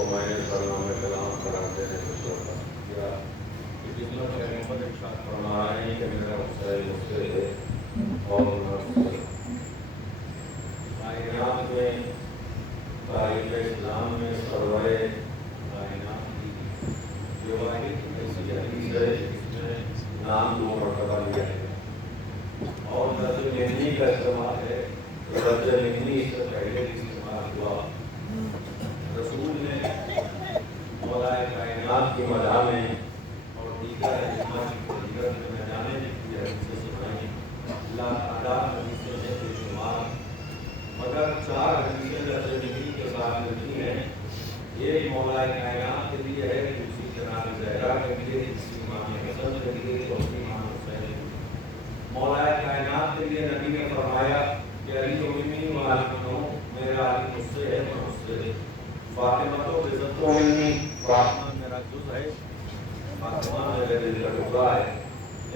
کو میں نے سلام کلام کراتے ہیں کیا خدمت کے محمد ارشاد فرما رہے ہیں کہ میرا حسین مجھ سے ہے اور کائنات میں تاریخ اسلام میں سرور کائنات کی جو واحد ایسی حدیث ہے جس میں نام 2 مرتبہ لیا ہے اور درجہ مہندی کا استعمال ہے. درجہ مہندی اس سے پہلے بھی استعمال ہوا. رسول نے مولا کائنات کی مدح میں اور دیگر اجتماع کی فضیلت میں نہ جانے کی حدیثیں سنائیں. لاکھوں حدیثیں ہیں بے شمار، مگر 4 حدیثیں درجہ مہندی کے ساتھ ملتی ہیں. ایک مولا کائنات کے لیے ہے، دوسری جناب زہرا کے لیے، تیسری امام حسن کے لیے، چوتھی امام حسین. مولا کائنات کے لیے نبی نے فرمایا کہ علی و منی و آمنو، میرا علی مجھ سے ہے میں اس سے. فاطمہ تو عزت و منی، فاطمہ میرا جز ہے، فاطمہ میرے دل کا ٹکڑا ہے.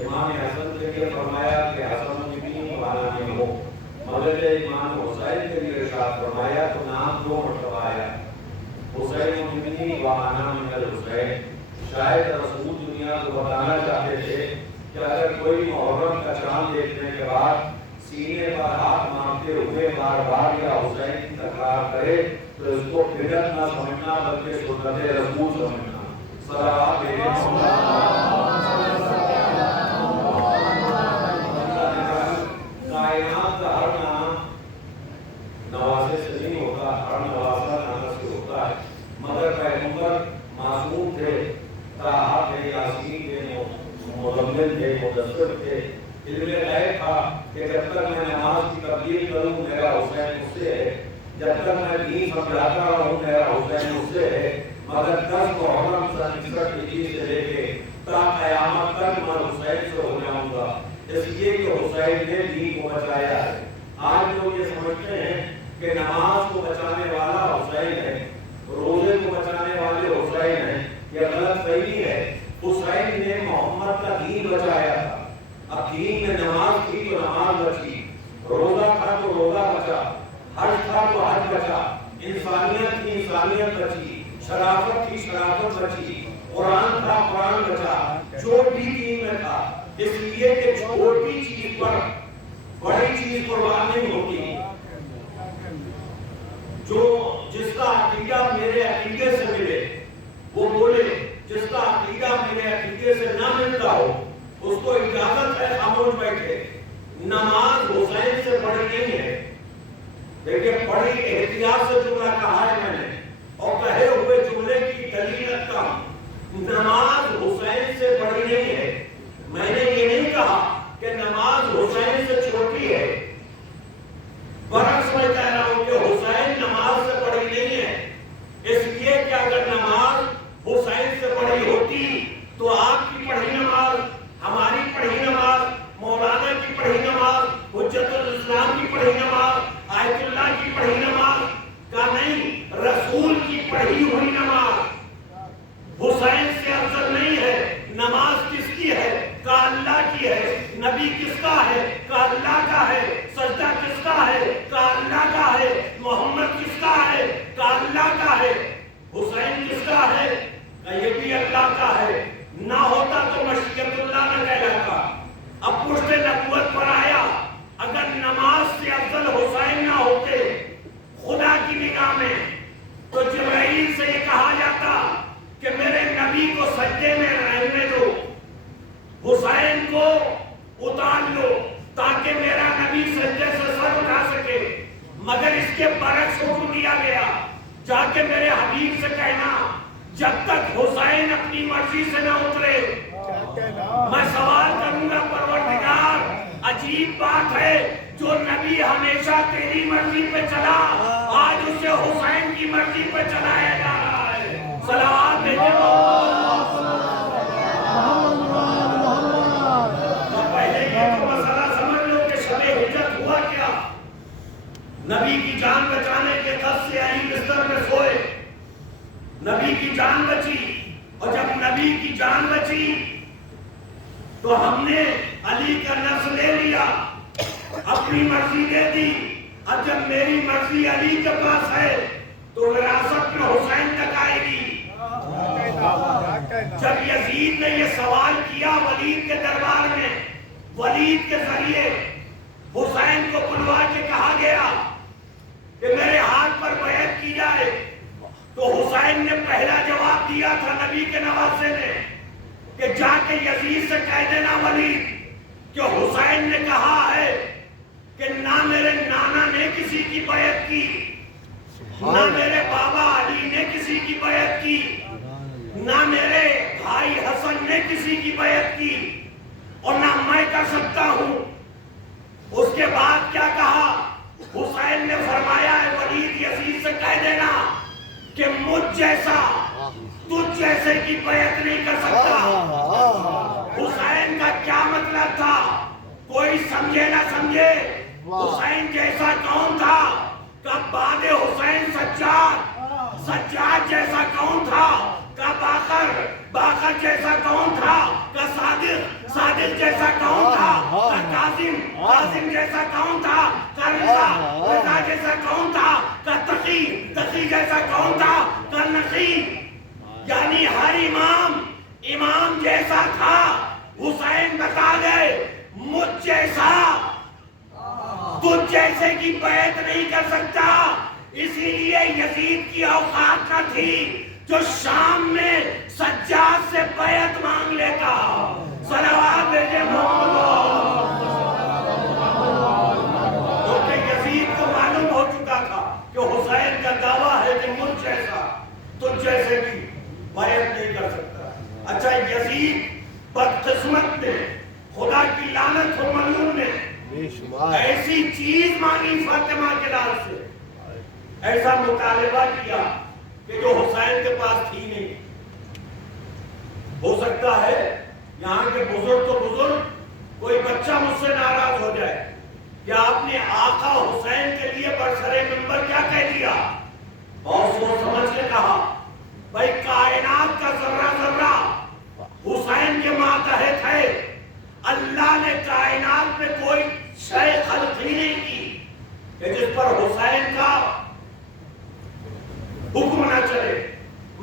امام حسن کے لیے فرمایا کہ حسن و منی و آمنو. مگر امام حسین کے لیے ارشاد فرمایا تو نام 2 مرتبہ آیا، حسین و منی و آمنو من الحسین. شاید رسول دنیا کو بتانا چاہتے تھے کہ اگر کوئی محرم کا چاند دیکھنے کے بعد سینے پر ہاتھ مارتے ہوئے بار بار یا حسین کی تکرار کرے تو اس کو بدعت نہ سمجھنا بلکہ سنت رسول سمجھنا. صلوات بھیجیں. کائنات کا ہر نام نوازے سے نہیں ہوتا، ہر نوازہ نام سے ہوتا ہے. مگر پیغمبر معصوم تھے، طٰہٰ تھے، یاسین تھے، مزمل تھے، مدثر تھے. علم غیب تھا کہ جب تک میں نماز کی تبدیل کروں میرا حسین مجھ سے ہے، جب تک میں دین سمجھاتا رہوں میرا حسین مجھ سے ہے. مگر 10 محرم سن 61 ہجری سے لے کے تا قیامت تک میں حسین سے ہو جاؤں گا، اس لیے کہ حسین نے دین کو بچایا ہے. آج لوگ یہ سمجھتے ہیں کہ نماز کو بچانے والا حسین ہے، روزے کو بچانے والے حسین ہیں. یہ غلط فہمی ہے. حسین نے محمد کا دین بچایا تھا. اب دین میں نماز تھی تو نماز بچی، روزہ تھا تو روزہ بچا، حج تھا تو حج بچا، انسانیت تھی انسانیت بچی، شرافت تھی شرافت بچی، قرآن تھا قرآن بچا. جو بھی دین میں تھا، اس لیے کہ چھوٹی چیز پر بڑی چیز قربان نہیں ہوتی. جو جس کا عقیدہ میرے عقیدے سے ملے وہ بولے، جس کا عقیدہ میرے عقیدے سے نہ ملتا ہو اس کو اجازت ہے خاموش بیٹھے. نماز حسین سے بڑی نہیں ہے. دیکھیں بڑی احتیاط سے جملہ کہا ہے میں نے اور کہے ہوئے جملے کی دلیل رکھتا ہوں. نماز حسین سے بڑی نہیں ہے. میں نے یہ نہیں کہا کہ نماز حسین سے چھوٹی ہے، برعکس میں کہہ رہا ہوں کہ حسین نماز سے بڑی نہیں ہے. اس لیے کہ اگر نماز حسین سے بڑی ہوتی تو آپ کی پڑھی نماز، ہماری پڑھی نماز، مولانا کی پڑھی نماز، حجت الاسلام کی پڑھی نماز، آیت اللہ کی پڑھی نماز کا نہیں، رسول کی پڑھی ہوئی نماز حسین سے افضل نہیں ہے. نماز کس کی ہے؟ کا اللہ کی ہے. نبی کس کا ہے؟ کا اللہ کا ہے. سجدہ کس کا ہے؟ کا اللہ کا ہے. محمد کس کا ہے؟ کا اللہ کا ہے. حسین کس کا ہے؟ یہ بھی اللہ کا ہے. نہ ہوتا تو مشیت اللہ نہ کہلاتا. اب پشت نبوت پر آیا. اگر نماز سے افضل حسین نہ ہوتے خدا کی نگاہ میں تو جبرائیل سے یہ کہا جاتا کہ میرے نبی کو سجدے میں رہنے دو، حسین کو اتار لو تاکہ میرا نبی سجدے سے سر اٹھا سکے. مگر اس کے برعکس حکم دیا گیا، جا کے میرے حبیب سے کہنا جب تک حسین اپنی مرضی سے نہ اترے میں سوال کروں گا پروردگار عجیب بات ہے جو نبی ہمیشہ تیری مرضی پہ چلا آج اسے حسین کی مرضی پہ چلایا جا رہا ہے. صلوات بھیجو. پہلے یہ تو مسئلہ سمجھ لو کہ شب ہجرت ہوا کیا. نبی کی جان بچانے کے قصد سے علی بستر میں سوئے، نبی کی جان بچی، اور جب نبی کی جان بچی تو ہم نے علی کا نفس لے لیا، اپنی مرضی دے دی. اب جب میری مرضی علی کے پاس ہے تو وراثت میں حسین تک آئے یزید نے یہ سوال کیا ولید کے دربار میں، ولید کے ذریعے حسین کو بلوا کے کہا گیا کہ میرے ہاتھ پر بیعت کی جائے، تو حسین نے پہلا جواب دیا تھا نبی کے نواسے نے کہ جا کے یزید سے کہہ دینا ولید کہ حسین نے کہا ہے کہ نہ میرے نانا نے کسی کی بیعت کی، نہ میرے بابا علی نے کسی کی بیعت کی، نہ میرے بھائی حسن نے کسی کی بیعت کی، اور نہ میں کر سکتا ہوں۔ اس کے بعد کیا کہا؟ حسین نے فرمایا ہے ولید یزید سے کہہ دینا کہ مجھ جیسا تجھ جیسے کی بیعت نہیں کر سکتا۔ حسین کا کیا مطلب تھا؟ کوئی سمجھے نہ سمجھے، حسین جیسا کون تھا؟ کب بعد حسین سجاد، سجاد جیسا کون تھا؟ کا باقر، باقر جیسا کون تھا؟ کا صادق، صادق جیسا کون تھا؟ کا قاسم، قاسم جیسا کون تھا؟ کا رضا، رضا جیسا کون تھا؟ کا تقی، تقی جیسا کون تھا؟ کا نقی۔ یعنی ہر امام امام جیسا تھا۔ حسین بتا گئے مجھ جیسا تجھ جیسے کی بیعت نہیں کر سکتا۔ اسی لیے یزید کی اوقات نہ تھی جو شام میں سجاد سے بیعت مانگ لیتا۔ صلوات بھیجے محمد، کیونکہ یزید کو معلوم ہو چکا تھا کہ حسین کا دعویٰ ہے کہ مجھ جیسا تجھ جیسے کی بیعت نہیں کر سکتا۔ اچھا، یزید بدقسمت نے، خدا کی لعنت ہو ملعون نے ایسی چیز مانگی فاطمہ کے لال سے، ایسا مطالبہ کیا کہ جو حسین کے پاس تھی نہیں۔ ہو سکتا ہے یہاں کے بزرگ تو بزرگ، کوئی بچہ مجھ سے ناراض ہو جائے کہ آپ نے آقا حسین کے لیے برسر منبر کیا کہہ دیا، اور سوچ سمجھ کے کہا بھائی کائنات کا ذرہ ذرہ حسین کے ماتحت ہے۔ اللہ نے کائنات میں کوئی شے خلق ہی نہیں کی کہ جس پر حسین کا حکم نہ چلے،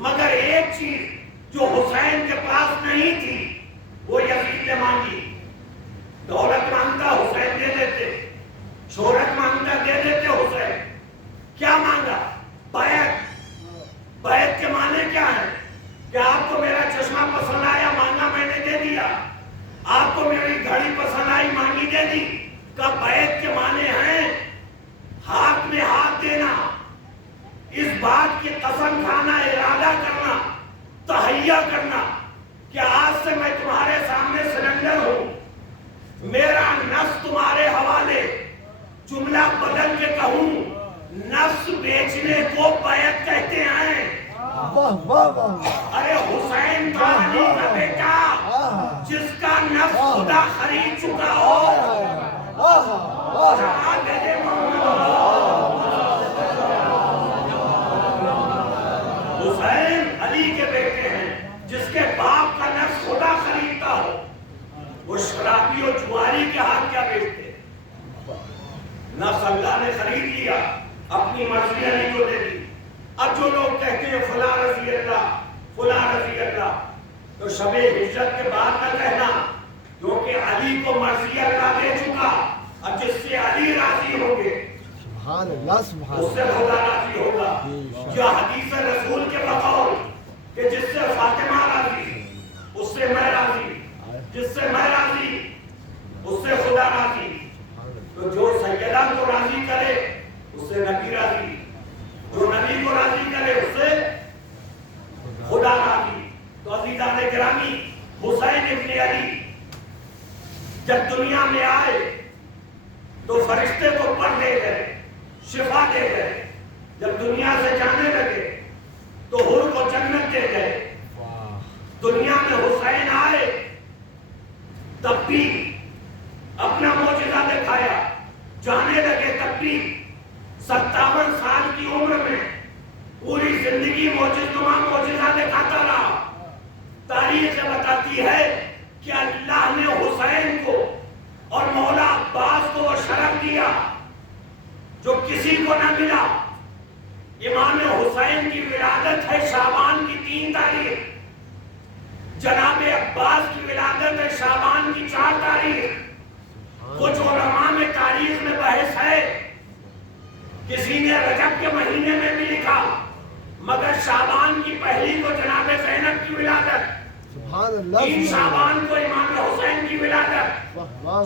مگر ایک چیز جو حسین کے پاس نہیں تھی وہ یزید نے مانگی۔ دولت مانگتا حسین دے دیتے، شہرت مانگتا دے دیتے حسین۔ کیا مانگا؟ بیعت۔ بیعت کے معنی کیا ہے؟ کہ آپ کو میرا چشمہ پسند آیا، مانگا میں نے دے دیا۔ آپ کو میری گھڑی پسند آئی، مانگی دے دی۔ کا بیعت کے معنی ہیں ہاتھ میں ہاتھ دینا، اس بات کی قسم کھانا، ارادہ کرنا، تہیہ کرنا کہ آج سے میں تمہارے سامنے سرنڈر ہوں، میرا نفس تمہارے حوالے۔ جملہ بدل کے کہوں، نفس بیچنے کو بیعت کہتے ہیں۔ ارے حسین تھا علی کا بیٹا جس کا نفس خدا خرید چکا ہو۔ حسین علی کے بیٹے ہیں جس کے باپ کا نفس خدا خریدتا ہو۔ وہ شرابی اور جواری کے ہاتھ کیا بیچتے؟ نفس اللہ نے خرید لیا، اپنی مرضی علی کو دے دی۔ اب جو لوگ کہتے ہیں فلاں رضی اللہ، فلاں رضی اللہ، تو شب ہجرت کے بعد نہ کہنا، کیونکہ علی کو مرضی اللہ دے چکا۔ اب جس سے علی راضی ہوں گے سبحان اللہ، سبحان اس سے خدا راضی ہوگا۔ جو حدیث رسول کے بقول کہ جس سے فاطمہ راضی اس سے میں راضی، جس سے میں راضی اس سے خدا راضی۔ تو جو سیدہ کو راضی کرے اس سے نبی راضی، جو نبی کو راضی کرے اس سے خدا راضی۔ تو عزیزان گرامی، حسین ابن علی جب دنیا میں آئے تو فرشتے کو پڑھ دے گئے، شفا دے گئے۔ جب دنیا سے جانے لگے تو حور کو جنت دے گئے۔ دنیا میں حسین آئے تب بھی اپنا معجزہ دکھایا، جانے لگے تب بھی 57 سال کی عمر میں پوری زندگی معجزہ دکھاتا رہا۔ تاریخ بتاتی ہے کہ اللہ نے حسین کو اور مولا عباس کو وہ شرف دیا جو کسی کو نہ ملا۔ امام حسین کی ولادت ہے شعبان کی 3 تاریخ۔ جناب عباس کی ولادت ہے شعبان کی 4 تاریخ. کچھ علماء میں تاریخ میں بحث ہے، کسی نے رجب کے مہینے میں بھی لکھا، مگر شعبان کی 1 کو جناب زینب کی ولادت، سبحان اللہ 3 شعبان کو امام حسین کی ولادت،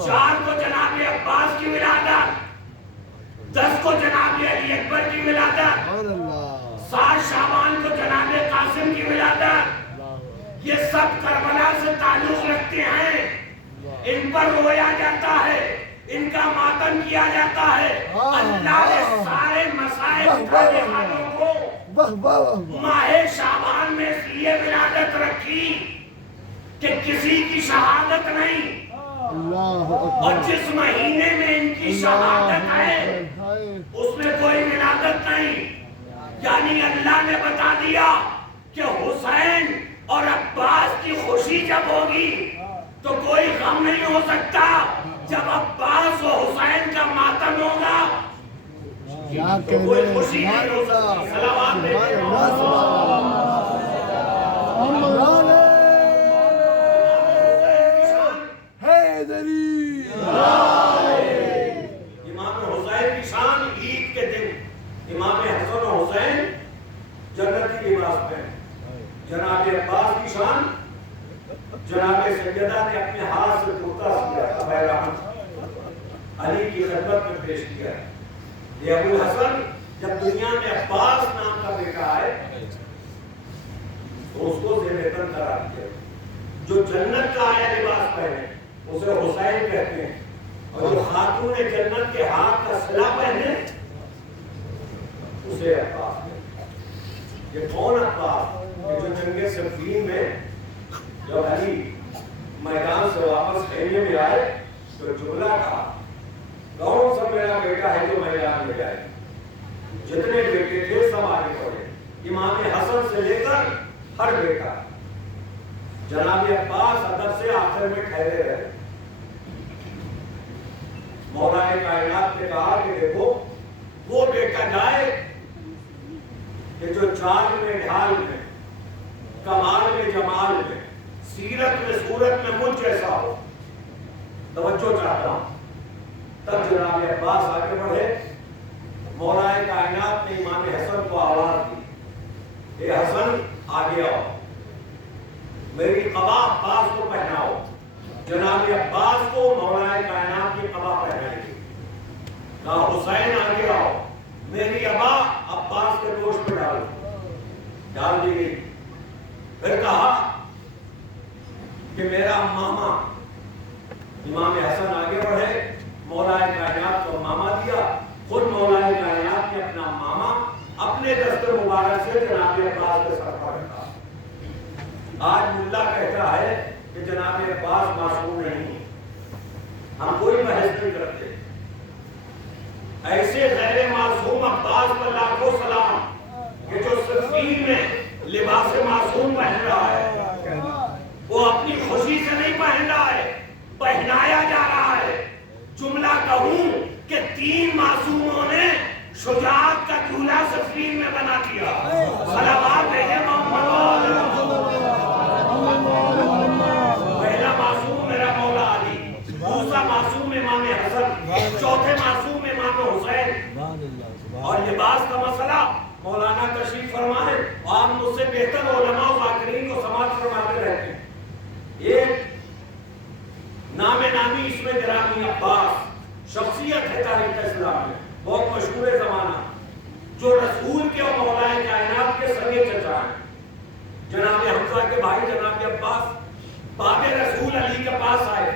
4 کو جناب عباس کی ولادت، 10 کو جناب علی اکبر کی ولادت، سبحان اللہ 7 شعبان کو جناب قاسم کی ولادت. یہ سب کربلا سے تعلق رکھتے ہیں، ان پر رویا جاتا ہے، ان کا ماتم کیا جاتا ہے. اللہ نے سارے مسائل اٹھانے والوں کو ماہ شعبان میں اس لیے ولادت رکھی کہ کسی کی شہادت نہیں، اور جس مہینے میں ان کی شہادت ہے اس میں کوئی ولادت نہیں. یعنی اللہ نے بتا دیا کہ حسین اور عباس کی خوشی جب ہوگی تو کوئی غم نہیں ہو سکتا، جب عباس و حسین کا ماتم ہوگا تو کوئی خوشی نہیں ہو سکتی. صلوات بھیجیں امام حسین کی شان. عید کے دن امام حسن و حسین جنتی لباس پہنے. جناب عباس کی شان، جناب سیدہ نے اپنے ہاتھ سے کرتا سیا بہرحان علی کی خدمت میں پیش کیا. یہ ابو الحسن جب دنیا میں عباس نام کا بیٹا آئے تو اس کو زیبتن قرار دیا. جو جنت کا آیا لباس پہنے اسے حسین کہتے ہیں، اور جو خاتون جنت کے ہاتھ کا صلہ پہنے اسے عباس کہتے ہیں. یہ کون عباس؟ جو جنگ صفین میں جب علی میدان سے واپس خیمے میں آئے تو جملہ کہا، کون سا میرا بیٹا ہے جو میدان میں جائے؟ جتنے بیٹے تھے سب آگے پڑے، امام حسن سے لے کر ہر بیٹا. جناب عباس ادب سے آخر میں ٹھہرے رہے. مولا کائنات نے کہا کہ دیکھو وہ بیٹا جائے کہ جو چال میں ڈھال میں، کمال میں جمال میں، سیرت میں صورت میں مجھ جیسا ہو. توجہ چاہتا ہوں. تب جناب عباس آگے بڑھے. مولا کائنات نے امام حسن کو آواز دی، اے حسن آگے آؤ، میری قبا عباس کو پہناؤ. جناب عباس کو مولا کائنات کی قبا پہنائی گئی. کہا حسین آگے آؤ، میری ابا عباس کے گوشت پہ ڈالو. ڈال دی گئی. پھر کہا کہ میرا ماما. امام حسن آگے بڑھے، مولا کائنات کو ماما دیا. خود مولا کائنات نے اپنا ماما اپنے دستر مبارک سے جناب عباس کے سر پر رکھا. آج ملا کہتا ہے کہ جناب عباس معصوم نہیں، ہم کوئی بحث نہیں کرتے. ایسے غیر معصوم عباس پر لاکھوں سلام کہ جو صفین میں لباس معصوم پہن رہا ہے، وہ اپنی خوشی سے نہیں پہن رہا ہے، پہنایا جا رہا ہے. جملہ کہوں کہ 3 معصوموں نے شجاعت کا جھولا صفین میں بنا دیا. صلوات بھیجیں محمد. پہلا معصوم میرا مولا علی، دوسرا معصوم امام حسن، چوتھے معصوم امام حسین. اور لباس کا مسئلہ مولانا تشریف فرمائے، آپ مجھ سے بہتر علماء و ذاکرین کو سماعت فرماتے رہتے ہیں. ایک نام نامی اس میں گرامی عباس شخصیت ہے تاریخ اسلام میں، بہت مشہور زمانہ، جو رسول کے اور مولا کائنات کے سگے چچا ہیں. جناب حمزہ کے بھائی جناب عباس باب رسول علی کے پاس آئے.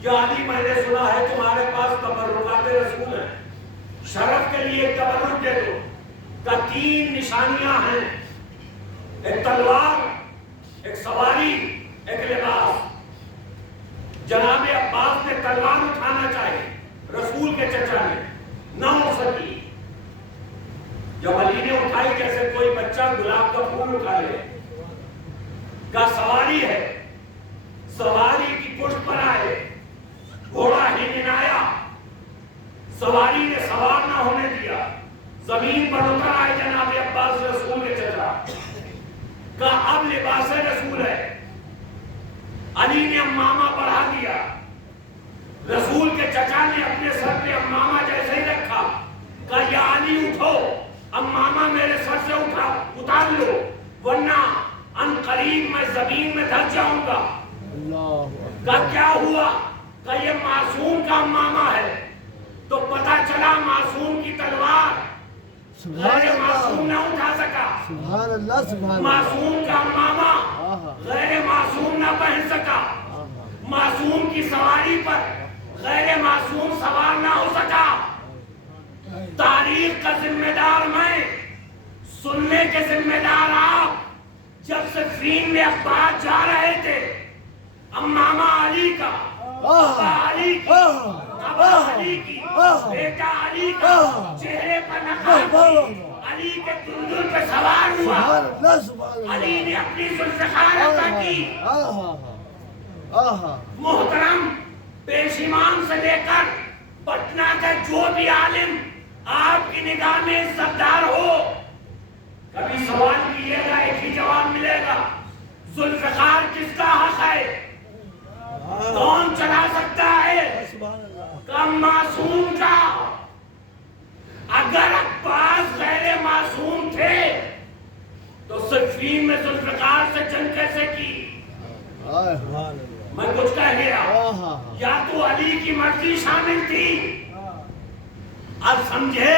یا علی میں نے سنا ہے تمہارے پاس تبرکات رسول ہیں، شرف کے لیے ایک تبرک دے دو. کا 3 نشانیاں ہیں، ایک تلوار، ایک سواری، ایک لباس. جناب عباس نے تلوار اٹھانا چاہیے، رسول کے چچا نے نہ ہو سکی. جب علی نے اٹھائی جیسے کوئی بچہ گلاب کا پھول اٹھا لے. کا سواری ہے، سواری کی پشت پر آئے، گھوڑا ہی منایا، سواری نے سوار نہ ہونے دیا، زمین پر اتر آئے جناب عباس رسول کے چچا. کا اب لباس رسول ہے، علی نے امامہ بڑھا دیا. رسول کے چچا نے اپنے سر پہ امامہ جیسے ہی رکھا, کہا یا علی اٹھو, امامہ میرے سر سے اتار لو, ورنہ ان قریب میں زمین میں دھس جاؤں گا. کہا کیا ہوا؟ کہ یہ معصوم کا امامہ ہے. تو پتا چلا معصوم کی تلوار غیر معصوم نہ اٹھا سکا. سبحان اللہ سبحان اللہ. معصوم کا امامہ غیر معصوم نہ پہن سکا. معصوم کی سواری پر غیر معصوم سوار نہ ہو سکا. تاریخ کا ذمہ دار میں, سننے کے ذمہ دار آپ. جب صفین میں عباس جا رہے تھے, امامہ علی کا, ابا علی کی, ابا علی کی, بیٹا علی کا چہرے پر نقاب کی, علی کے دندل پہ سوار ہوا. علی نے اپنی ذوالفقار عطا کی. محترم, پیشیمان سے لے کر پٹنہ کا جو بھی عالم آپ کی نگاہ میں عزت دار ہو, کبھی سوال کیجیے گا, ایک ہی جواب ملے گا, ذوالفقار کس کا حق ہے؟ کون چلا سکتا ہے؟ کم معصوم کا. اگر عباس غیر معصوم تھے تو صفین میں ذوالفقار سے جنگ کیسے کی؟ میں کچھ کہہ گیا, یا تو علی کی مرضی شامل تھی. اب سمجھے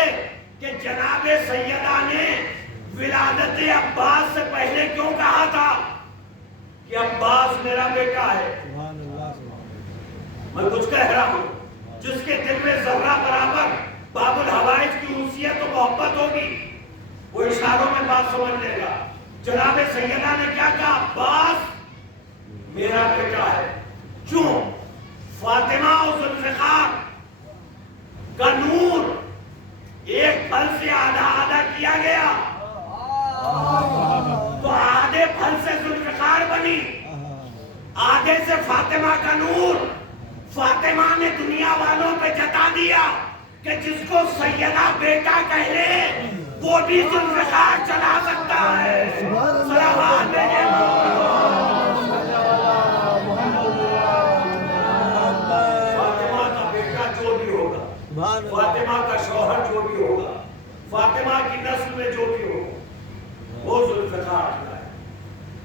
کہ جناب سیدہ نے ولادت عباس سے پہلے کیوں کہا تھا کہ عباس میرا بیٹا ہے. میں کچھ کہہ رہا ہوں, جس کے دل میں ذرہ برابر باب الحوائج کی انسیت و محبت ہوگی وہ اشاروں میں بات سمجھ لے گا. جناب سیدہ نے کیا کہا؟ عباس میرا بیٹا ہے. کیوں؟ فاطمہ و ذوالفقار کا نور ایک پھل سے آدھا آدھا کیا گیا, تو آدھے پھل سے ذوالفقار بنی, آدھے سے فاطمہ کا نور. فاطمہ نے دنیا والوں پہ جتا دیا کہ جس کو سیدہ بیٹا کہہ لے وہ بھی ذوالفقار چلا سکتا ہے. صلوات بھیجے فاطمہ کا بیٹا جو بھی ہوگا, فاطمہ کا شوہر جو بھی ہوگا, فاطمہ کی نسل میں جو بھی ہوگا, وہ ذوالفقار ہے.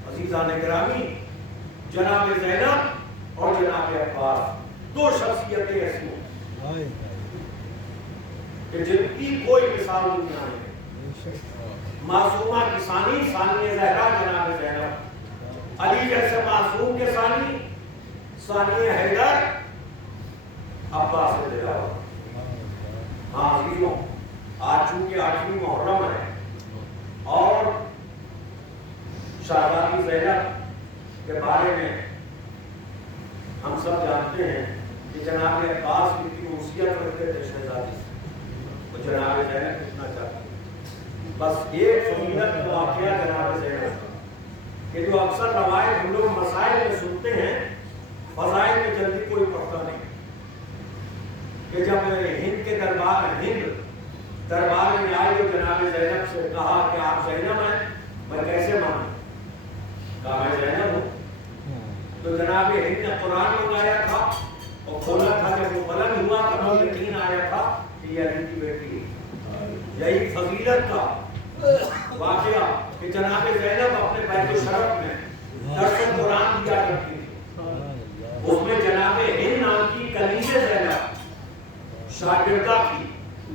عزیزان گرامی, جناب زینب اور جناب عباس دو شخصیتیں ایسی ہیں کہ جن کی کوئی مثال دنیا میں. معصومہ کی ثانی, ثانی زہرا جناب زینب. علی جیسے معصوم کے ثانی, ثانی حیدر, عباس دلاور. ہاں عزیزوں, آج چونکہ 8ویں محرم ہے اور شہزادی زینب کے بارے میں ہم سب جانتے ہیں کہ جناب عباس کی انسیت رکھتے تھے شہزادی سے, اور جناب زینب کتنا چاہتے. بس ایک فضیلت کا واقعہ جناب زینب کہ جو اکثر روایت ہم لوگ مسائل میں سنتے ہیں, فضائل میں جلدی کوئی پڑھتا نہیں, کہ جب ہند کے دربار میں آئے تو جناب زینب سے کہا کہ آپ زینب ہیں, میں کیسے مانوں؟ کہا میں زینب ہوں. تو جناب ہند نے قرآن منگایا تھا اور کھولا تھا, جب وہ بلند ہوا تب وہ یقین آیا تھا کہ یہ علی کی بیٹی ہے. یہی فضیلت کا واقعہ کہ جناب زینب اپنے بیت الشرف میں درس قرآن دیا کرتی تھی. اس میں جناب ہند نام کی کنیز زینب شاگردہ تھی.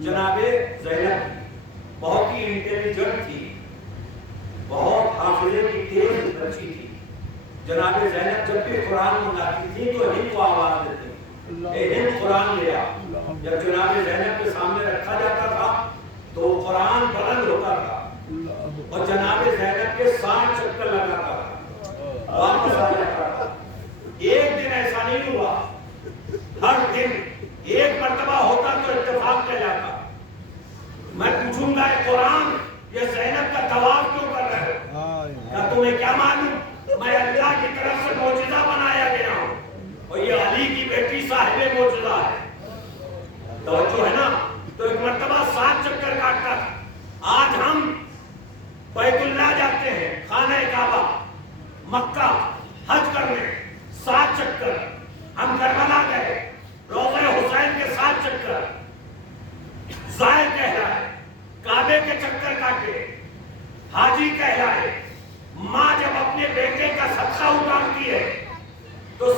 جناب زینب بہت ہی انٹیلیجنٹ تھی, بہت حافظے کی تیز بچی تھی. جناب زینب جب بھی قرآن منگاتی تھی تو ہند کو آواز دیتی, اے ہند قرآن لے آ. جب جناب زینب کے سامنے رکھا جاتا تھا تو قرآن بلند ہوتا تھا اور جناب زینب کے 60 چکر لگاتا تھا, واپس آ جاتا تھا. ایک دن ایسا نہیں ہوا, ہر دن ایک مرتبہ ہوتا تو اتفاق کیا جاتا. میں پوچھوں گا قرآن یہ زینب کا طواف کیوں کر رہے ہو؟ کیا تمہیں کیا معلوم میں اللہ کی طرف سے معجزہ بنایا گیا ہوں اور یہ علی کی بیٹی صاحب معجزہ ہے. توجہ ہے نا. تو ایک مرتبہ 7 چکر کاٹتا تھا. آج ہم بیت اللہ جاتے ہیں, خانہ کعبہ, مکہ حج کرنے, 7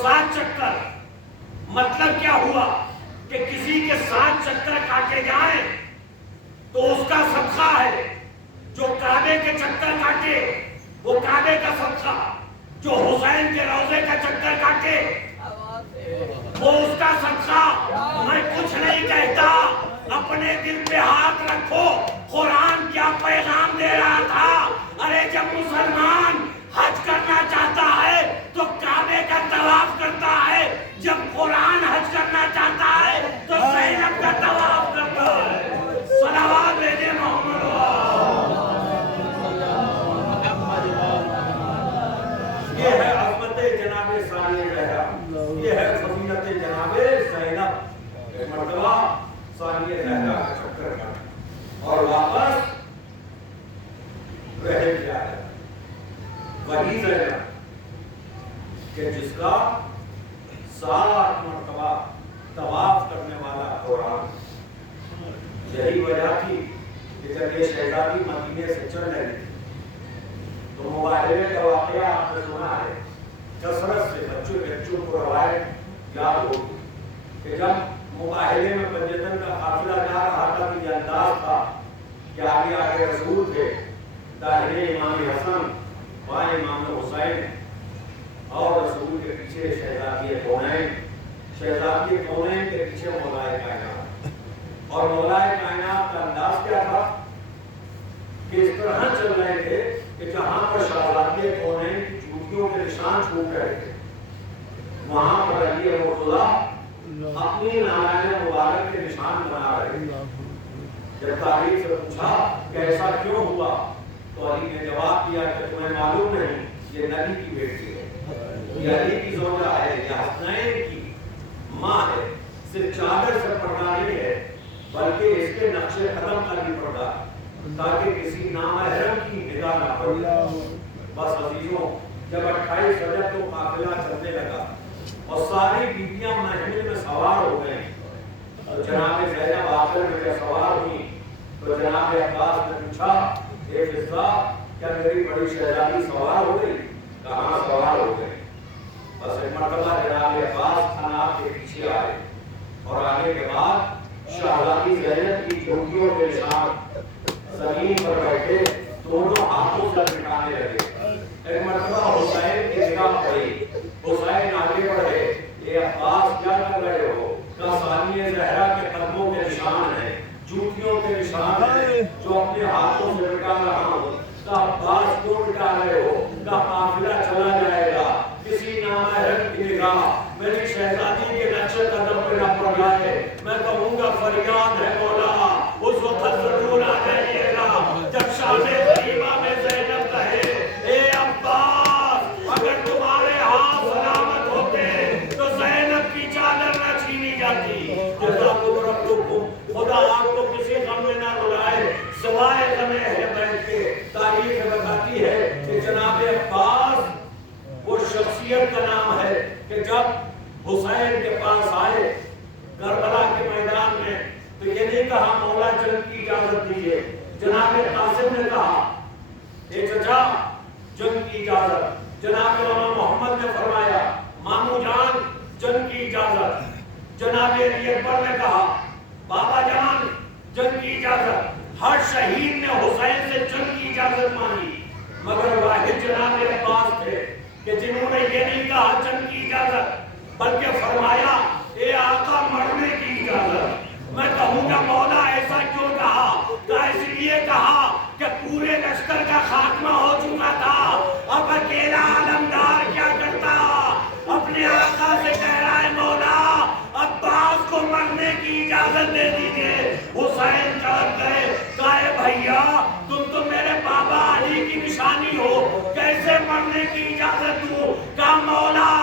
7 چکر مطلب کیا ہوا کہ کسی کے 7 چکر کاٹے جائیں تو اس کا صدقہ ہے. جو کعبے کے چکر کاٹے وہ کعبے کا صدقہ, جو حسین کے روضے کا چکر کاٹے وہ اس کا صدقہ. میں کچھ نہیں کہتا, اپنے دل پہ ہاتھ رکھو. قرآن کیا پیغام دے رہا تھا؟ ارے جب مسلمان حج کرنا چاہتا ہے تو کعبے کا طواف کرتا ہے, جب قرآن حج کرنا چاہتا ہے تو زینب کا طواف کرتا ہے. صلوات بھیجے محمد. یہ ہے عظمت جناب ثانیہ زہرا, یہ ہے فضیلت جناب زینب. ایک مرتبہ ثانیہ زہرا کا چکر کا اور واپس رہ گیا ہے وہی زینب کہ جس کا 7 مرتبہ طواف کرنے والا قرآن. یہی وجہ تھی کہ جب یہ شہزادی مدینے سے چل رہی تھی تو مباہلے کا واقعہ آپ نے سنا ہے. کثرت سے بچوں کو روایت یاد ہوگی کہ جب مباہلے میں پنجتن کا قافلہ جا رہا تھا کہ یہ انداز تھا کہ آگے آگے رسول تھے, داہنے امام حسن, بائیں امام حسین, اور رسول کے پیچھے شہزادی کونین. شہزادی کونین کے پیچھے مولائے کائنات. اور مولائے کائنات کا انداز کیا تھا کہ اس طرح چل رہے تھے کہ جہاں پر شہزادی کونین کی جوتیوں کے نشان چھوٹ رہے تھے وہاں پر علی مرتضیٰ اپنی نارائن مبارک کے نشان بنا رہے تھے. جب تاریخ سے پوچھا کہ ایسا کیوں ہوا تو علی نے جواب دیا کہ تمہیں معلوم نہیں, یہ نبی کی بیٹی ہے, یہ علی کی زوجہ ہے, یہ حسنین کی ماں ہے. صرف چادر سے پردہ نہیں ہے بلکہ اس کے نقش قدم کا بھی پردہ, تاکہ کسی نامحرم کی نگاہ نہ پڑے. بس عزیزوں, جب 28 رجب کو قافلہ چلنے لگا اور ساری بیویاں محمل میں سوار ہو گئیں تو جناب زینب آخر میں جب سوار ہوئی تو جناب عباس نے پوچھا, اے فضہ کیا میری بڑی شہزادی سوار ہو گئی؟ کہاں سوار ہو گئی؟ بس ایک مرتبہ جناب عباس خانات کے پیچھے آئے اور آنے کے بعد شہزادی زینب کی جھوٹیوں کے نشان زمین پر بیٹھے دونوں ہاتھوں سے لٹکانے لگے. ایک مرتبہ حسین کی نگاہ پڑی, حسین آگے بڑھے, اے عباس کیا کر رہے ہو؟ کہا ثانیہ زہرا کے قدموں کے نشان ہیں, جوتیوں کے نشان ہیں جو اپنے ہاتھوں سے مٹا رہا ہوں. کہا عباس کیوں مٹا رہے ہو؟ کہا قافلہ چلا جائے گا, کسی نامحرم کی نگاہ میری شہزادی کے نقش قدم پہ نہ پڑ جائے. میں کہوں گا فریاد ہے مولا, اس وقت ضرور آ جائیے گا جب شام غریبہ میں زینب کہے, اے عباس اگر تمہارے ہاتھ سلامت ہوتے تو زینب کی چادر نہ چھینی جاتی. جزاکم ربکم, خدا آپ کو کسی غم میں نہ رلائے سوائے غم اہل بیت کے. تاریخ بتاتی ہے کہ جناب عباس وہ شخصیت کا نام ہے کہ جب حسین کے پاس آئے کربلا کے میدان میں تو یہ نہیں کہا مولا جنگ کی اجازت دیجیے. جناب قاسم نے کہا اے چچا جنگ کی اجازت. جناب مولانا محمد نے فرمایا مامو جان جنگ کی اجازت. جناب علی اکبر نے کہا بابا جان جنگ کی اجازت. ہر شہید نے حسین سے جنگ کی اجازت مانگی مگر واحد جناب عباس تھے کہ جنہوں نے یہ نہیں کہا جنگ کی اجازت بلکہ فرمایا اے آقا مرنے کی اجازت. میں کہوں گا مولا ایسا کیوں کہا؟ اس لیے کہا کہ پورے لشکر کا خاتمہ ہو چکا تھا, اب اکیلا علمدار کیا کرتا؟ اپنے آقا سے کہہ رہا ہے مولا عباس کو مرنے کی اجازت دے دیجئے. حسین چڑھ گئے, کہے بھیا تم تو میرے بابا علی کی نشانی ہو, کیسے مرنے کی اجازت دوں؟ کہا مولا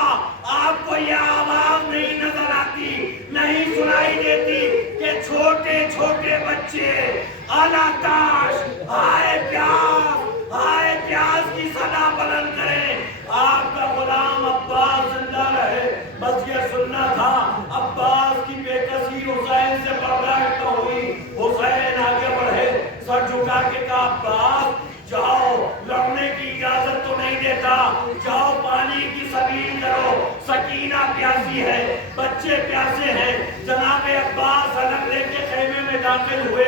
آپ کو یہ آواز نہیں نظر آتی, نہیں سنائی دیتی کہ چھوٹے چھوٹے بچے اعلیٰ تاش ہائے پیاس کی صدا بلند کریں. آپ کا غلام عباس زندہ رہے, بس یہ سننا تھا. عباس کی بے کسی حسین سے برداشت نہ ہوئی. حسین آگے بڑھے, سر جھکا کے کہا عباس جاؤ, لڑنے کی اجازت تو نہیں دیتا, جاؤ پانی کی سبیل کرو, سکینہ پیاسی ہے، بچے پیاسے ہیں۔ جناب عباس علم لے کے خیمے میں داخل ہوئے۔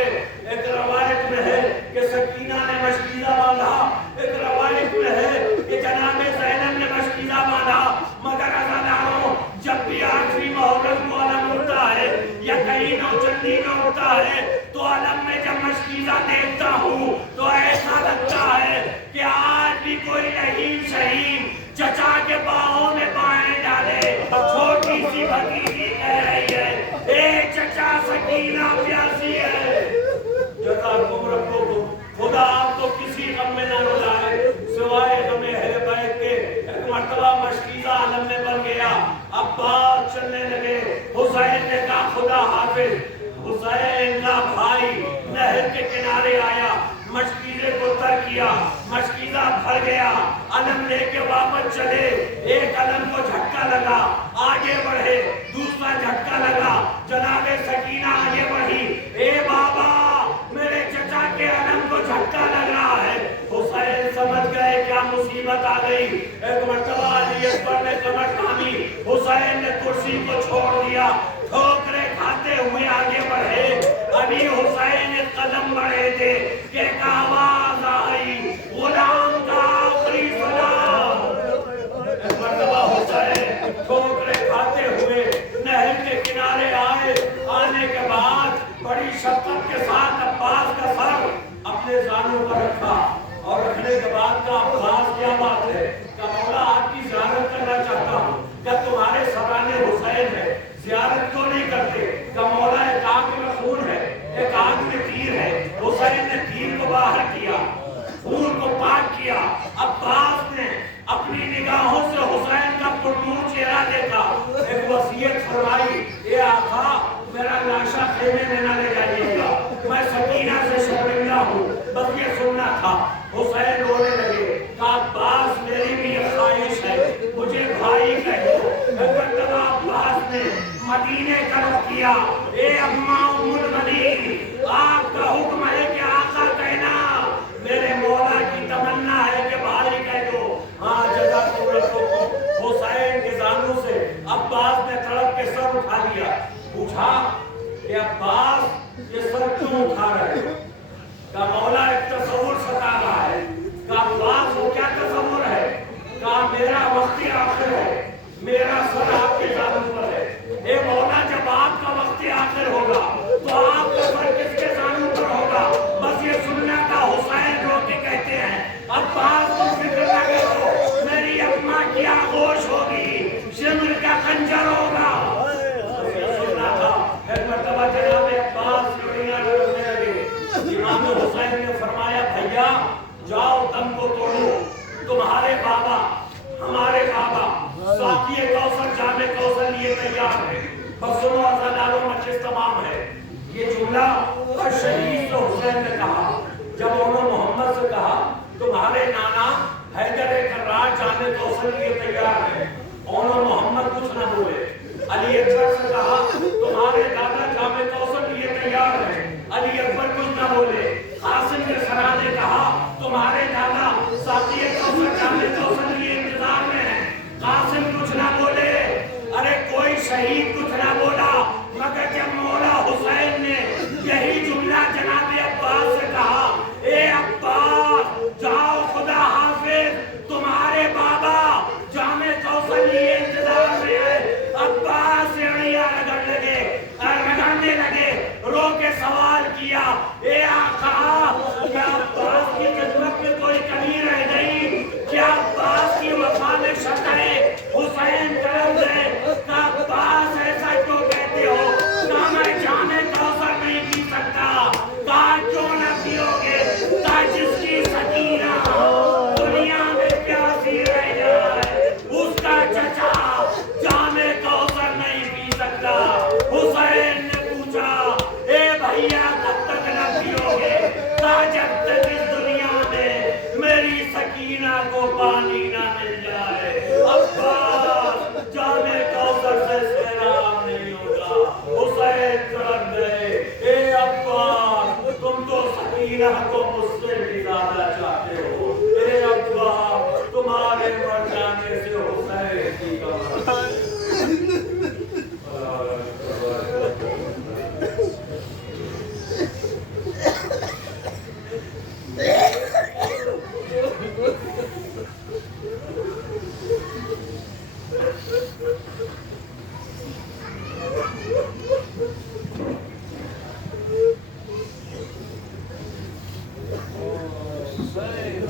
ایک روایت میں ہے کہ سکینہ نے مشکیزہ باندھا، ایک روایت میں ہے کہ جناب زینب نے مشکیزہ باندھا، مگر عزاداروں جب بھی 8ویں محرم کو علم اٹھتا ہے یا کہیں نوچندی میں اٹھتا ہے تو علم میں جب مشکیزہ دیکھتا ہوں تو ایسا لگتا ہے کہ آج بھی کوئی رحیم شہیم چچا کے باہوں میں بائیں ڈالے۔ چھوٹی سی بھتیجی کہہ رہی ہے اے چچا سکینہ پیاسی ہے۔ جزاکم ربکم، خدا آپ کو کسی غم میں نہ رلائے سوائے غم اہل بیت کے۔ ایک مرتبہ مشکیزہ عالم میں بن گیا، عباس چلنے لگے۔ حسین نے کہا خدا حافظ۔ حسین کا بھائی نہر کے کنارے آیا، مشکیزے کو تر کیا، مشکیزہ بھر گیا، علم لے کے واپس چلے۔ ایک علم کو جھٹکا لگا، آگے بڑھے، دوسرا جھٹکا لگا، جناب سکینہ آگے بڑھی، اے بابا میرے چچا کے علم کو جھٹکا لگ رہا ہے۔ حسین سمجھ گئے کیا مصیبت آ گئی۔ ایک مرتبہ علی اکبر نے کمر تھامی، حسین نے کرسی کو چھوڑ دیا، ٹھوکریں کھاتے ہوئے آگے بڑھے۔ ابھی حسین قدم بڑھے تھے کہ ایک آواز آئی، غلام کا آخری سلام۔ ایک مرتبہ حسین ٹھوکریں کھاتے ہوئے نہر کے کنارے آئے۔ آنے کے بعد بڑی شفقت کے ساتھ عباس کا سر اپنے زانوں پر رکھا، اور رکھنے کے بعد کہا عباس کیا بات ہے؟ کہ مولا آپ کی زیارت کرنا چاہتا ہوں۔ کہ تمہارے سرانے حسین ہے، زیارت کیوں نہیں کرتے؟ کہ مولا ایک آنکھ میں خون ہے، ایک آنکھ میں تیر ہے۔ حسین نے تیر کو باہر کیا، خون کو پاک کیا۔ عباس نے اپنی نگاہوں سے حسین کا پرنور چہرہ دیکھا، ایک وصیت فرمائی، اے آقا میرا لاشا خیمے میں نہ لے جائیے گا، میں سکینہ سے شرمندہ ہوں، بس یہ سننا تھا۔ حسین رونے لگے، کہا عباس میری بھی ایک خواہش ہے، مجھے بھائی کہہ دو۔ ایک مرتبہ عباس نے مدینے کا رخ کیا، اے اماں ام المؤمنین آپ کا حکم ہے کہ آقا کہنا، میرے مولا کی تمنا ہے کہ بھائی کہہ دو۔ ہاں جزاکم ربکم۔ حسین کے زانوں سے عباس نے تڑپ کے سر اٹھا لیا، پوچھا کہ عباس یہ سر کیوں اٹھا رہے ہو؟ کہ مولا ایک تصور ستا رہا ہے۔ کہ عباس وہ کیا تصور ہے؟ کہ میرا وقت آخر ہے، میرا سر آپ کے زانوں پر ہے۔ اے مولا جب آپ کا وقت آخر ہوگا تو آپ کا سر کس کے زانوں پر ہوگا؟ بس یہ سننا کا حسین رو کے کہتے ہیں عباس کو فکر نہ کرو، میری اماں کی آغوش ہوگی، شمر کا خنجر ہوگا۔ سننا تھا۔ ایک مرتبہ جناب عباس لڑیاں لڑنے لگے۔ امام حسین نے فرمایا بھیا جاؤ دم کو توڑو، تمہارے بابا ہمارے بابا ساقی کوثر جام کوثر لیے تیار ہے، بس سنو عزاداروں مجلس تمام ہے۔ یہ جملہ شہید سے حسین نے کہا جب انہوں نے محمد سے کہا تمہارے نانا حیدر کرار جام کوثر لیے تیار ہے، انہوں نے محمد کچھ نہ بولے۔ علی اکبر سے کہا تمہارے دادا جام کوثر لیے تیار ہے، علی اکبر کچھ نہ بولے۔ قاسم کے سرا نے کہا تمہارے دادا ساقی کوثر جام کوثر لیے انتظار میں ہیں، قاسم کچھ نہ بولے۔ ارے کوئی شہید کچھ نہ بولا، مگر جب مولا حسین نے یہی جملہ جناب عباس سے کہا اے عباس جاؤ خدا حافظ، تمہارے بابا جامع کوثر لیے انتظار میں ہے، عباس اڑیاں رگڑنے لگے، رو کے سوال کیا اے آقا کیا عباس کی خدمت میں کوئی کمی رہ گئی؟ کیا عباس کی وفا میں شک ہے؟ حسین کرم دے کہ عباس ایسا کیوں کہتے ہو؟ کہ میں جامع کوثر نہیں پی سکتا۔ کہا کیوں نہ پیو گے؟ کہ جس کی سکینہ دنیا میں پیاسی رہ جائے اس کا چچا جامع کوثر نہیں پی سکتا۔ حسین نے پوچھا اے بھیا کب تک نہ پیو گے؟ کہ جب تک اس دنیا میں میری سکینہ کو پانی نہ مل جائے۔ عباس جامع کوثر سے سیراب نہیں ہوگا۔ حسین تڑپ گئے، اے عباس تم تو سکینہ کو مجھ سے بھی زیادہ چاہتے ہو، اے عباس تمہارے مر جانے سے حسین کی کمر Say,